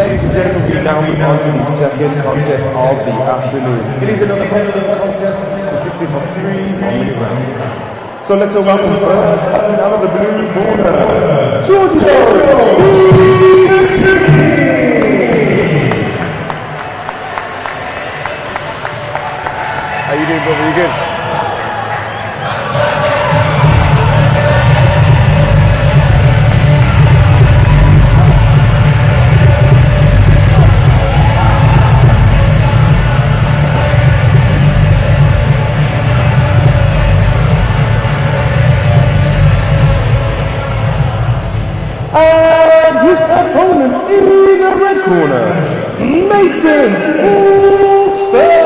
Ladies and gentlemen, we now move on to the second contest of the afternoon. It is another contest consisting of 3 1-minute rounds. So let's welcome first, that's out of the blue corner, Georgio! How you doing, brother? You good? And his opponent in the red corner, Mason Hawkesford!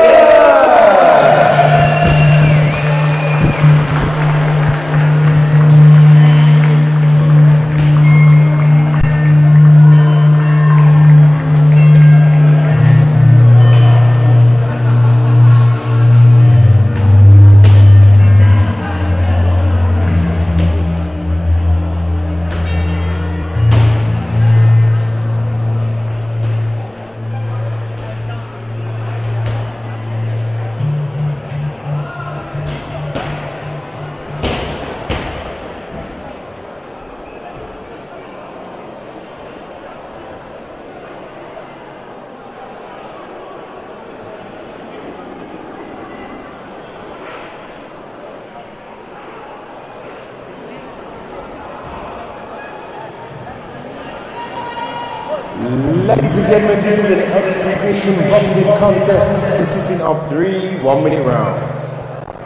Ladies and gentlemen, this is an exhibition boxing contest consisting of 3 1-minute rounds.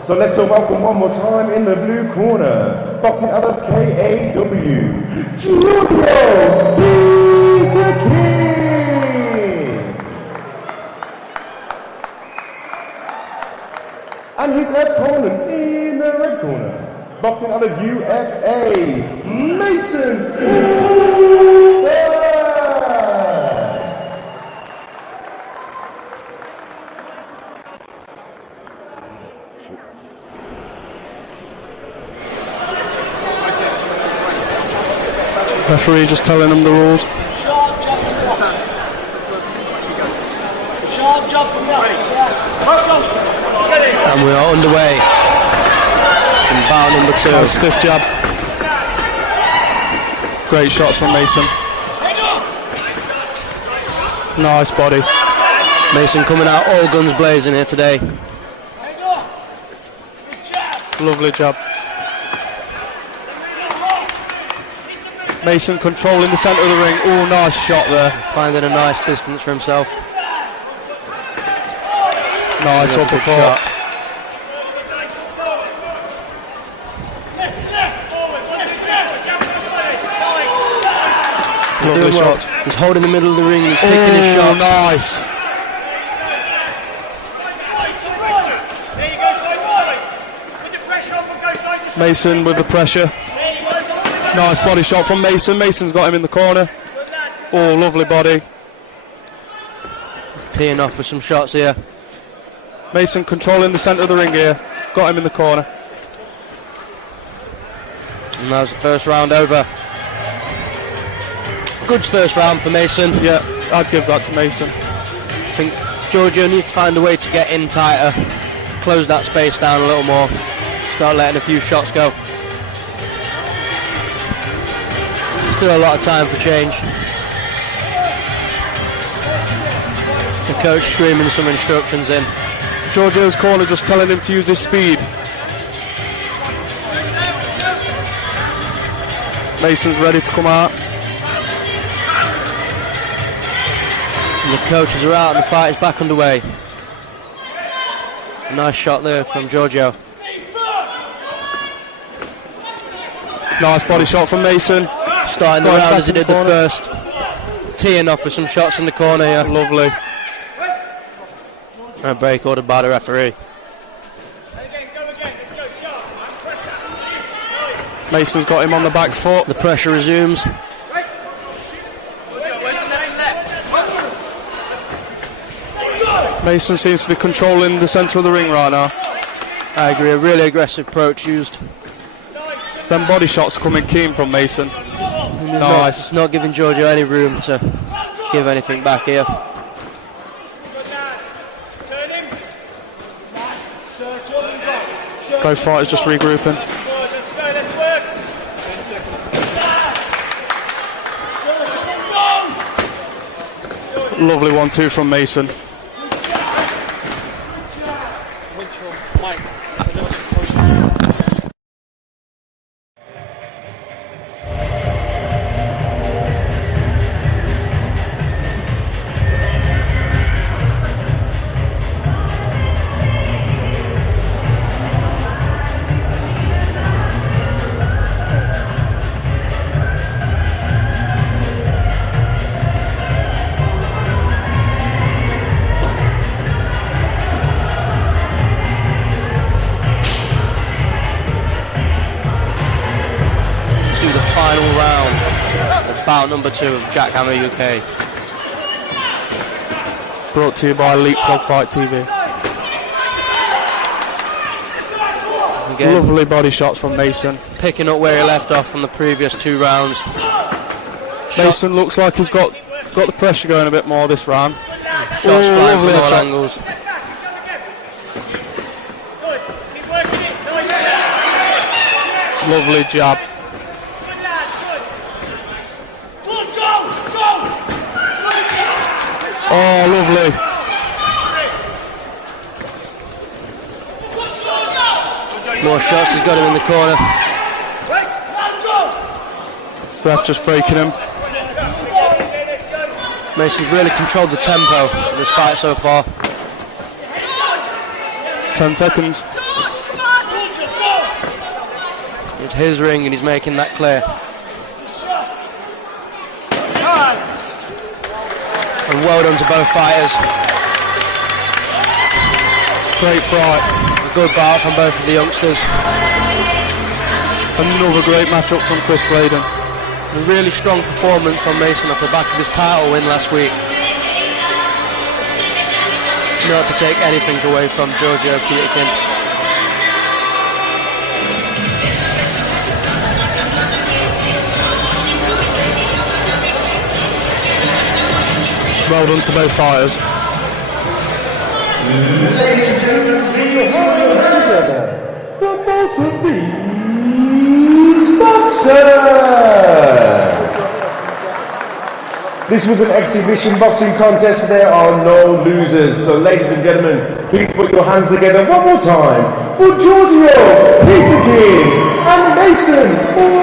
So let's welcome one more time in the blue corner, boxing out of KAW, Georgio, Peterkin! And his opponent in the red corner, boxing out of UFA, Mason Hawkesford! Referee just telling them the rules. And we are underway in bout number 2. Oh, stiff jab. Great shots from Mason. Nice body. Mason coming out all guns blazing here today. Lovely jab. Mason controlling the centre of the ring. Oh, nice shot there. Finding a nice distance for himself. Nice uppercut. Lovely shot. He's holding the middle of the ring. He's picking his shot. Nice. Mason with the pressure. Nice body shot from Mason. Mason's got him in the corner. Oh, lovely body. Teeing off for some shots here. Mason controlling the centre of the ring here. Got him in the corner. And that was the first round over. Good first round for Mason. Yeah, I'd give that to Mason. I think Georgio needs to find a way to get in tighter. Close that space down a little more. Start letting a few shots go. Still a lot of time for change. The coach screaming some instructions in. Georgio's corner just telling him to use his speed. Mason's ready to come out. And the coaches are out and the fight is back underway. A nice shot there from Georgio. Nice body shot from Mason. Starting the round as he did the first. Teeing off with some shots in the corner here. Lovely. And a break ordered by the referee. Mason's got him on the back foot. The pressure resumes. Mason seems to be controlling the centre of the ring right now. I agree, a really aggressive approach used. Them body shots coming keen from Mason. Nice. Not giving Georgio any room to give anything back here. Both fighters just regrouping. Lovely 1-2 from Mason. Bout number 2 of JackHammer UK. Brought to you by Leapfrog Fight TV. Again, lovely body shots from Mason. Picking up where he left off from the previous 2 rounds. Mason looks like he's got the pressure going a bit more this round. Shots flying from all angles. Lovely jab. Oh, lovely. More shots, he's got him in the corner. Ref just breaking him. Mason's really controlled the tempo of this fight so far. 10 seconds. It's his ring and he's making that clear. And well done to both fighters. Great fight. A good bout from both of the youngsters. Another great matchup from Chris Braden. A really strong performance from Mason off the back of his title win last week. Not to take anything away from Georgio Peterkin. Well done to both fighters. Ladies and gentlemen, please put your hands together for both of these boxers. This was an exhibition boxing contest. There are no losers. So, ladies and gentlemen, please put your hands together one more time for Georgio, Peterkin, and Mason.